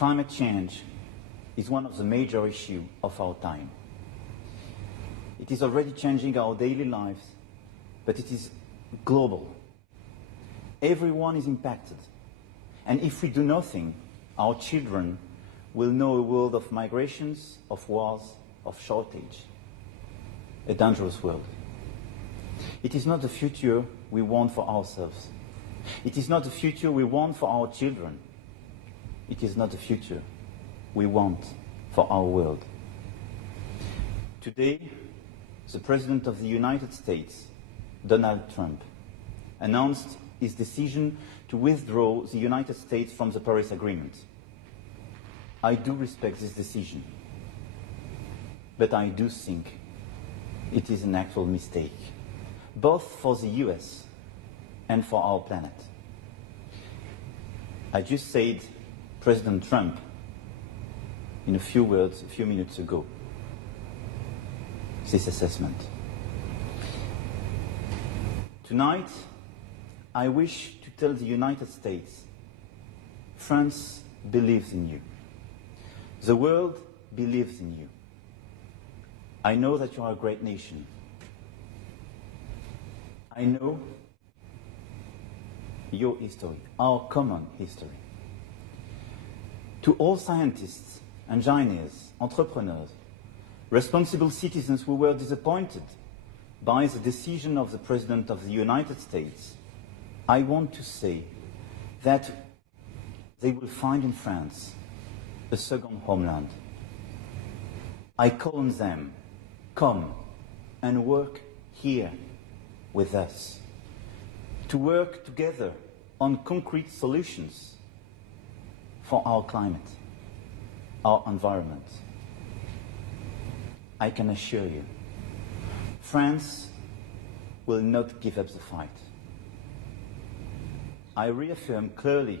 Climate change is one of the major issues of our time. It is already changing our daily lives, but it is global. Everyone is impacted. And if we do nothing, our children will know a world of migrations, of wars, of shortage. A dangerous world. It is not the future we want for ourselves. It is not the future we want for our children. It is not the future we want for our world. Today, the President of the United States, Donald Trump, announced his decision to withdraw the United States from the Paris Agreement. I do respect this decision, but I do think it is an actual mistake, both for the US and for our planet. I just said President Trump in a few words a few minutes ago, this assessment. Tonight, I wish to tell the United States, France believes in you. The world believes in you. I know that you are a great nation. I know your history, our common history. To all scientists, engineers, entrepreneurs, responsible citizens who were disappointed by the decision of the President of the United States, I want to say that they will find in France a second homeland. I call on them, come and work here with us, to work together on concrete solutions for our climate, our environment. I can assure you, France will not give up the fight. I reaffirm clearly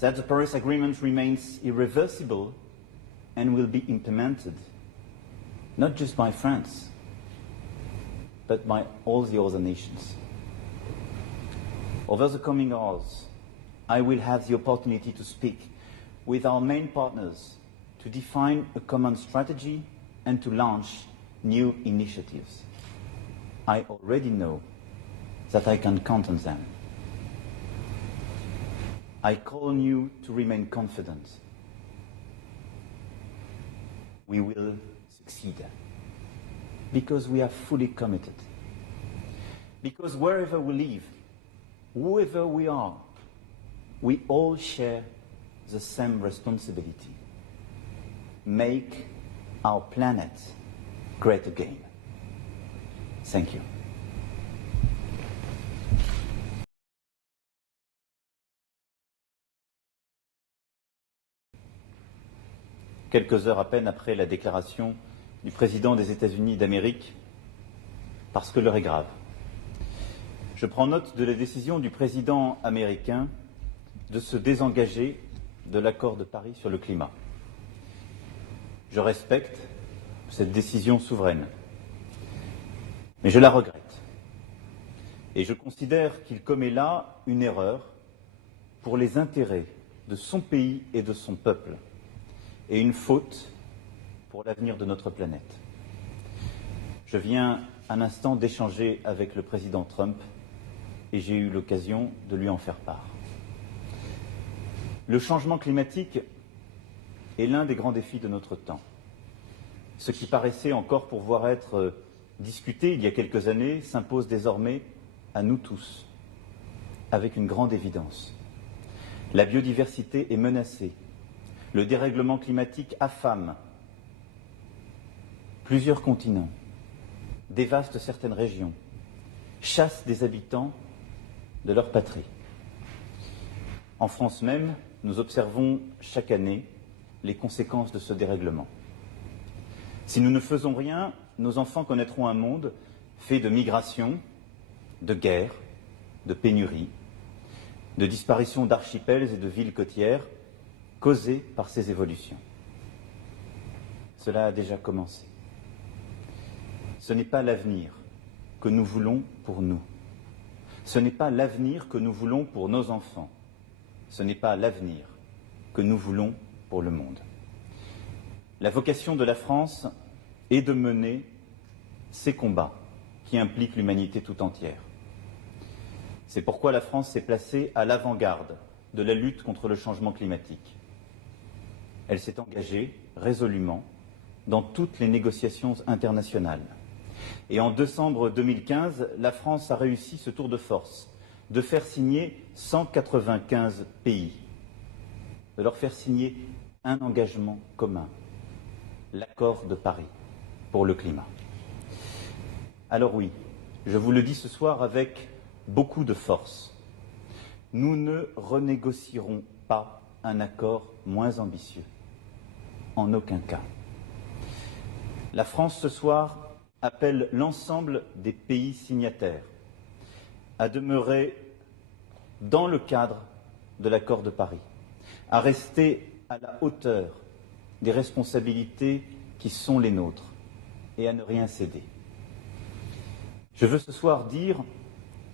that the Paris Agreement remains irreversible and will be implemented, not just by France, but by all the other nations. Over the coming hours, I will have the opportunity to speak with our main partners to define a common strategy and to launch new initiatives. I already know that I can count on them. I call on you to remain confident. We will succeed because we are fully committed. Because wherever we live, whoever we are, we all share the same responsibility. Make our planet great again. Thank you. Quelques heures à peine après la déclaration du président des États-Unis d'Amérique, parce que l'heure est grave. Je prends note de la décision du président américain de se désengager de l'accord de Paris sur le climat. Je respecte cette décision souveraine, mais je la regrette. Et je considère qu'il commet là une erreur pour les intérêts de son pays et de son peuple, et une faute pour l'avenir de notre planète. Je viens un instant d'échanger avec le président Trump et j'ai eu l'occasion de lui en faire part. Le changement climatique est l'un des grands défis de notre temps. Ce qui paraissait encore pouvoir être discuté il y a quelques années s'impose désormais à nous tous, avec une grande évidence. La biodiversité est menacée. Le dérèglement climatique affame plusieurs continents, dévaste certaines régions, chasse des habitants de leur patrie. En France même, nous observons chaque année les conséquences de ce dérèglement. Si nous ne faisons rien, nos enfants connaîtront un monde fait de migration, de guerres, de pénuries, de disparition d'archipels et de villes côtières causées par ces évolutions. Cela a déjà commencé. Ce n'est pas l'avenir que nous voulons pour nous. Ce n'est pas l'avenir que nous voulons pour nos enfants. Ce n'est pas l'avenir que nous voulons pour le monde. La vocation de la France est de mener ces combats qui impliquent l'humanité tout entière. C'est pourquoi la France s'est placée à l'avant-garde de la lutte contre le changement climatique. Elle s'est engagée résolument dans toutes les négociations internationales. Et en décembre 2015, la France a réussi ce tour de force de faire signer 195 pays, de leur faire signer un engagement commun, l'accord de Paris pour le climat. Alors oui, je vous le dis ce soir avec beaucoup de force, nous ne renégocierons pas un accord moins ambitieux, en aucun cas. La France ce soir appelle l'ensemble des pays signataires à demeurer dans le cadre de l'accord de Paris, à rester à la hauteur des responsabilités qui sont les nôtres et à ne rien céder. Je veux ce soir dire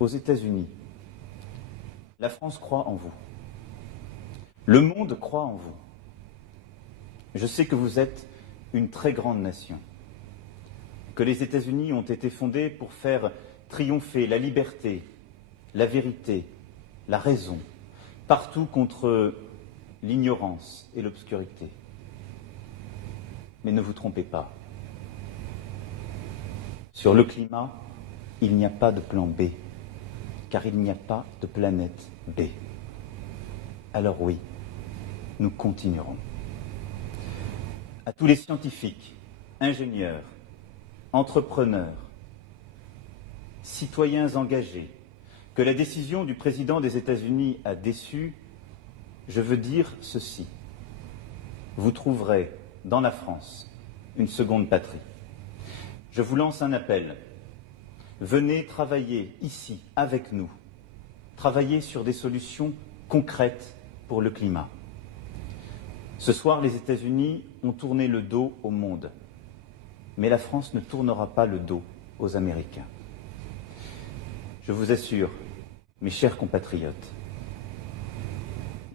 aux États-Unis, la France croit en vous. Le monde croit en vous. Je sais que vous êtes une très grande nation, que les États-Unis ont été fondés pour faire triompher la liberté, la vérité, la raison, partout contre l'ignorance et l'obscurité. Mais ne vous trompez pas. Sur le climat, il n'y a pas de plan B, car il n'y a pas de planète B. Alors oui, nous continuerons. À tous les scientifiques, ingénieurs, entrepreneurs, citoyens engagés, que la décision du président des États-Unis a déçu, je veux dire ceci. Vous trouverez dans la France une seconde patrie. Je vous lance un appel. Venez travailler ici avec nous, travailler sur des solutions concrètes pour le climat. Ce soir, les États-Unis ont tourné le dos au monde, mais la France ne tournera pas le dos aux Américains. Je vous assure, mes chers compatriotes,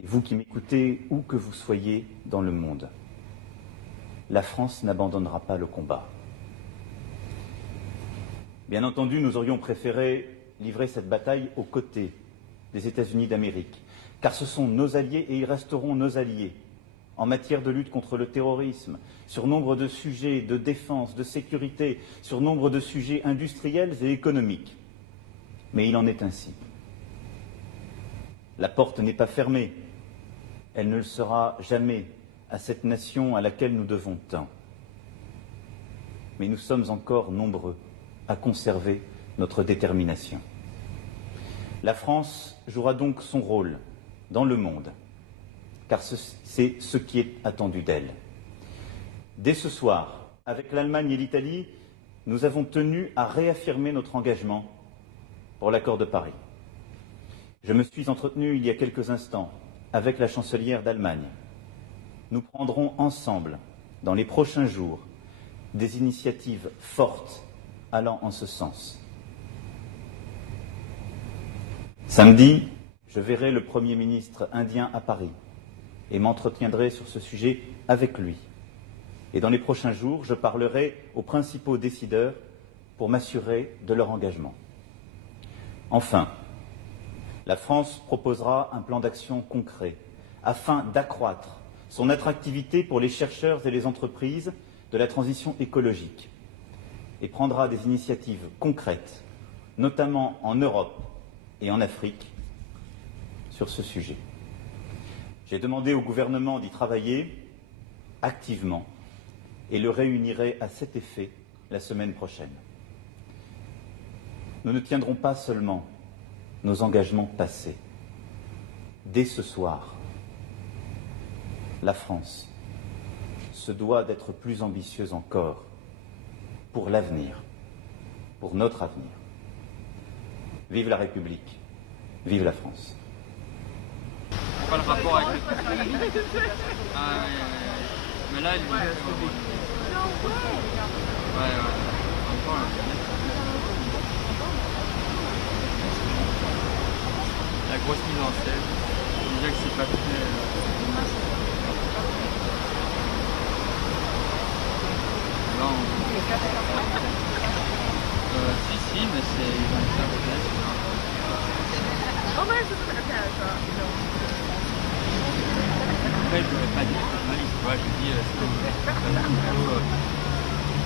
et vous qui m'écoutez où que vous soyez dans le monde, la France n'abandonnera pas le combat. Bien entendu, nous aurions préféré livrer cette bataille aux côtés des États-Unis d'Amérique, car ce sont nos alliés et ils resteront nos alliés en matière de lutte contre le terrorisme, sur nombre de sujets de défense, de sécurité, sur nombre de sujets industriels et économiques. Mais il en est ainsi. La porte n'est pas fermée. Elle ne le sera jamais à cette nation à laquelle nous devons tant. Mais nous sommes encore nombreux à conserver notre détermination. La France jouera donc son rôle dans le monde, car c'est ce qui est attendu d'elle. Dès ce soir, avec l'Allemagne et l'Italie, nous avons tenu à réaffirmer notre engagement pour l'accord de Paris. Je me suis entretenu il y a quelques instants avec la chancelière d'Allemagne. Nous prendrons ensemble, dans les prochains jours, des initiatives fortes allant en ce sens. Samedi, je verrai le Premier ministre indien à Paris et m'entretiendrai sur ce sujet avec lui. Et dans les prochains jours, je parlerai aux principaux décideurs pour m'assurer de leur engagement. Enfin, la France proposera un plan d'action concret afin d'accroître son attractivité pour les chercheurs et les entreprises de la transition écologique et prendra des initiatives concrètes, notamment en Europe et en Afrique, sur ce sujet. J'ai demandé au gouvernement d'y travailler activement et le réunirai à cet effet la semaine prochaine. Nous ne tiendrons pas seulement nos engagements passés. Dès ce soir, la France se doit d'être plus ambitieuse encore pour l'avenir, pour notre avenir. Vive la République, vive la France. Pas le rapport avec le mais là, il est... Ouais. La grosse mise en scène. Déjà que c'est pas très... Si, si, mais c'est. Ils vont faire des tests. Oh ouais, ça m'intéresse, ça. Après, je n'aurais pas dit journaliste, tu vois, je dis, est-ce que